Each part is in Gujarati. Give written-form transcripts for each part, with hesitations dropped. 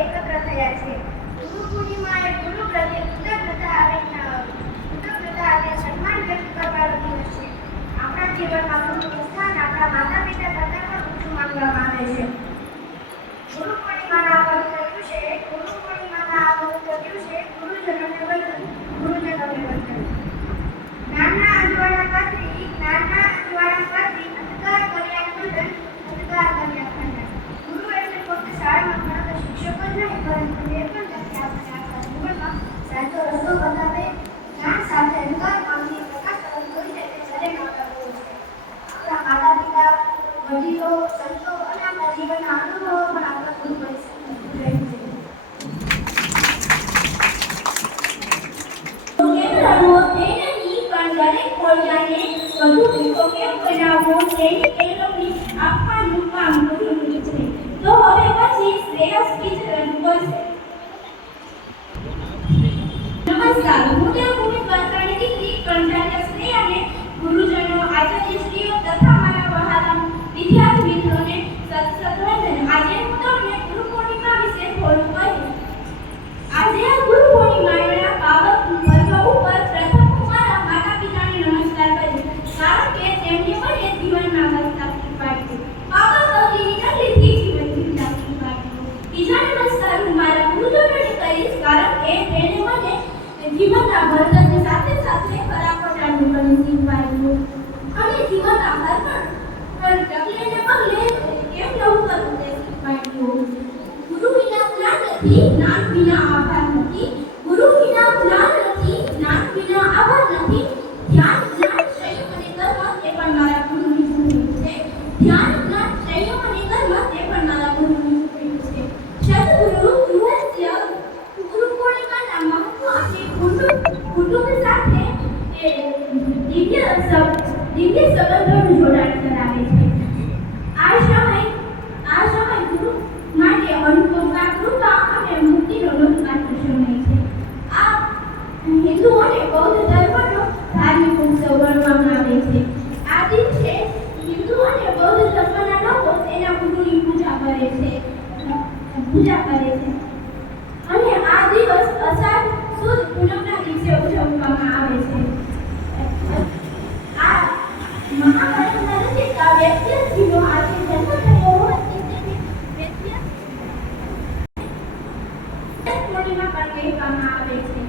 એકત્ર થયા છે. ગુરુ પૂર્ણિમા એ ગુરુ પ્રત્યે કૃતજ્ઞતા અને સન્માન વ્યક્ત કરવાનો દિવસ છે. આપણા જીવનમાં ગુરુનું સ્થાન આપણા માતા પિતા કરતાં પણ ઊંચું માનવામાં આવે છે. ગુરુ પૂર્ણિમાના આ પવિત્ર દિવસે ગુરુજનોને વંદન. જ્ઞાનના અજવાળા પાથરી અંધકાર કર્યા ખંડન. ગુરુ એટલે ફક્ત શાળામાં ભણતા શિક્ષકો જ નહીં, પરંતુ એ પણ નથી આપણને આપણા જીવનમાં સાચો રસ્તો બતાવે. જ્ઞાન સાથે અંધકાર માંથી પ્રકાશ તરફ દોરી જાય તે દરેક આપણા ગુરુ છે. આપણા માતા પિતા, વડીલો, સંતો અને આપણા જીવનના અનુભવો પણ આપણા ગુરુ બની શકે છે. દરેક ખોડિયાને વધુ મીઠો કેમ બનાવવો તેની કેળવણી આપવાનું કામ ગુરુનું છે. તો હવે પછી શ્રેયસ સ્પીચ રજૂ કરશે. નમસ્કાર, હું દેવભૂમિ પાત્રની દીકરી કંઠાર્ય શ્રેયાને ગુરુજનો, આચાર્યશ્રીઓ તથા મારા વહાલા વિદ્યાર્થી મિત્રોને સત વંદન. આજે હું તમને ગુરુ પૂર્ણિમા વિશે થોડું કહીશ. આજે આ ગુરુ પૂર્ણિમાના પાવન પર્વ ઉપર પ્રથમ કારણ કે તેમને મને જીવનમાં હસતા શીખવાડ્યું. બાબા સૌની નકલીથી જીવન જીવતા શીખવાડ્યું. બીજા નમસ્કાર હું મારા ગુરુજનોને કરીશ, કારણ કે તેણે મને જીવનના ભણતરની સાથે સાથે ખરા ખોટાનું પણ શીખવાડ્યું અને જીવનના હર પણ ડગલે પગલે કેમ રહેવું કરવું તે શીખવાડ્યું. ગુરુ વિના જ્ઞાન નથી, જ્ઞાન વિના આભાર નથી. ગુરુ વિના જ્ઞાન નથી, જ્ઞાન વિના આભાર નથી. ધ્યાન મારા ગુરુની સુપ્રીમ છે. ધ્યાન, જ્ઞાન, સંયમ અને કર્મ તે પણ મારા ગુરુની સુપ્રીમ છે. સદગુરુ ગૃહસ્ય ગુરુ પૂર્ણિમાના મહત્વ અને કુટુંબ સાથે દિવ્ય સંબંધોનું જોડાણ કરાવે છે. આ સમય ગુરુ માટે અનુકંપા, કૃપા અને મુક્તિનો નોંધપાત્ર સમય છે. આ હિન્દુ અને બૌદ્ધ ધર્મનો ધાર્મિક ઉત્સવ ગણવામાં આવે છે. આ દિવસે હિન્દુ અને બૌદ્ધ ધર્મના લોકો તેના ગુરુની પૂજા કરે છે અને આ દિવસ અષાઢ સુદ પૂનમના દિવસે ઉજવવામાં આવે છે. આ મહાભારતના રચયિતા વેદવ્યાસજીનો આજે જન્મ થયો હોવાથી તેને વેદવ્યાસ પૂર્ણિમા પણ કહેવામાં આવે છે.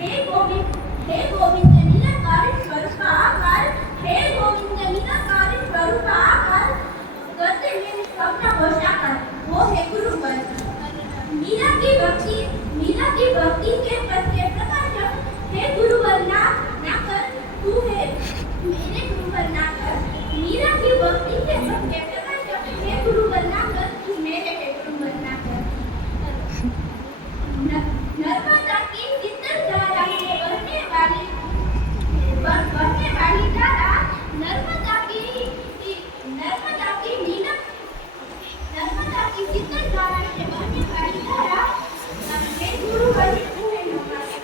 હે ગોવિંદ નિરાકાર સ્વરૂપ આકાર, હે ગોવિંદ નિરાકાર સ્વરૂપ આકાર, કરતે મેરે સપના को साकार, वो है गुरुवर. मीरा की भक्ति के प्रत्ये प्रकाशक, हे गुरुवर ना कर, तू है मेरे गुरुवर ना कर. मीरा की भक्ति के प्रत्ये प्रकाशक, हे गुरुवर ना कर, तू मेरे गुरुवर ना कर. नर्मदा की शीतल धारा से बहने वाली धारा, नर्मदा की शीतल धारा से बहने वाली धारा, हे गुरुवर तू है नमस्कार.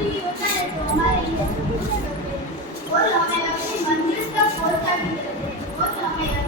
बीवी बताए तो हमारे लिए बोल हमें अपनी मंजिल तक पहुंचा भी देते बोल हमें